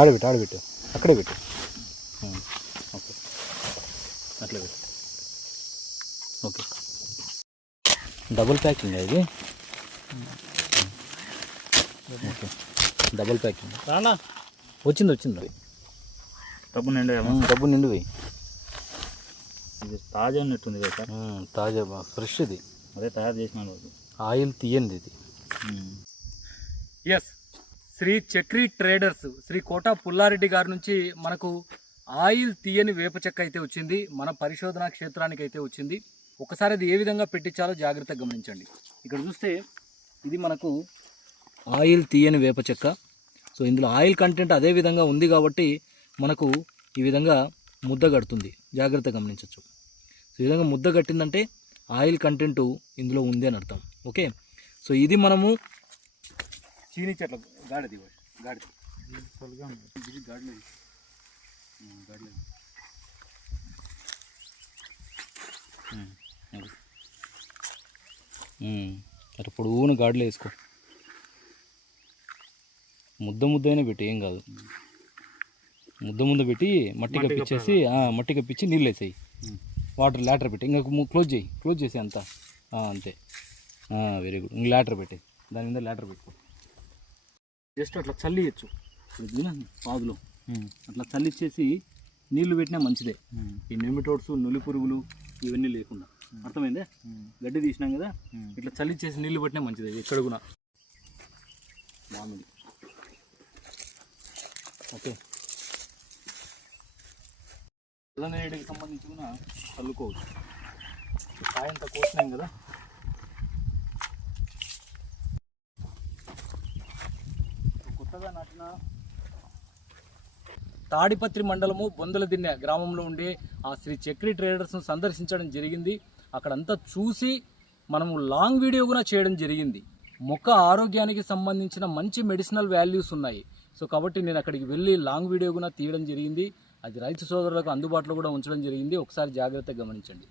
ఆడబెట్టు అక్కడే పెట్టు. ఓకే అట్లా పెట్టు. ఓకే డబుల్ ప్యాకింగ్ అది. ఓకే డబుల్ ప్యాకింగ్ రానా వచ్చింది డబ్బు నిండు డబ్బు నిండు పోయి. ఇది తాజా ఉన్నట్టుంది కదా సార్. తాజా ఫ్రెష్ ఇది. అదే తయారు చేసిన ఆయిల్ తీయండి ఇది. ఎస్ శ్రీ చక్రి ట్రేడర్స్ శ్రీ కోట పుల్లారెడ్డి గారి నుంచి మనకు ఆయిల్ తీయని వేప చెక్క అయితే వచ్చింది. మన పరిశోధనా క్షేత్రానికి అయితే వచ్చింది. ఒకసారి అది ఏ విధంగా పెట్టించాలో జాగ్రత్తగా గమనించండి. ఇక్కడ చూస్తే ఇది మనకు ఆయిల్ తీయని వేప చెక్క. సో ఇందులో ఆయిల్ కంటెంట్ అదే విధంగా ఉంది కాబట్టి మనకు ఈ విధంగా ముద్ద కడుతుంది. జాగ్రత్తగా గమనించవచ్చు. సో ఈ విధంగా ముద్ద కట్టిందంటే ఆయిల్ కంటెంట్ ఇందులో ఉంది అని అర్థం. ఓకే సో ఇది మనము చీనీ చెట్ల గాడిది అట్లా పొడవున గాడిలో వేసుకో. ముద్ద అయినా పెట్టి ఏం కాదు. ముద్ద పెట్టి మట్టి కప్పించేసి మట్టి కప్పించి నీళ్ళు వేసాయి. వాటర్ లాటర్ పెట్టి ఇంకా క్లోజ్ చేసి అంతా అంతే. Very good. ఇంక లాటర్ పెట్టి దాని మీద లాటర్ పెట్టుకో. జస్ట్ అట్లా చల్లియచ్చు పాదులో అట్లా చల్లిచ్చేసి నీళ్లు పెట్టినా మంచిదే. ఈ నెమిటోడ్స్ నులి పురుగులు ఇవన్నీ లేకుండా. అర్థమైందే? గడ్డి తీసినాం కదా, ఇట్లా చల్లిచ్చేసి నీళ్లు పెట్టినా మంచిదే ఎక్కడుగునా. మామూలు ఓకే తెల్లనేడికి సంబంధించి కూడా చల్లుకోవచ్చు. కాయంత కోసినాం కదా, కొత్తగా నాటిన తాడిపత్రి మండలము బొందలదిన్నె గ్రామంలో ఉండే ఆ శ్రీ చక్రి ట్రేడర్స్ను సందర్శించడం జరిగింది. అక్కడంతా చూసి మనము లాంగ్ వీడియో కూడా చేయడం జరిగింది. మొక్క ఆరోగ్యానికి సంబంధించిన మంచి మెడిసినల్ వాల్యూస్ ఉన్నాయి. సో కాబట్టి నేను అక్కడికి వెళ్ళి లాంగ్ వీడియో కూడా తీయడం జరిగింది. అది రైతు సోదరులకు అందుబాటులో కూడా ఉంచడం జరిగింది. ఒకసారి జాగ్రత్తగా గమనించండి.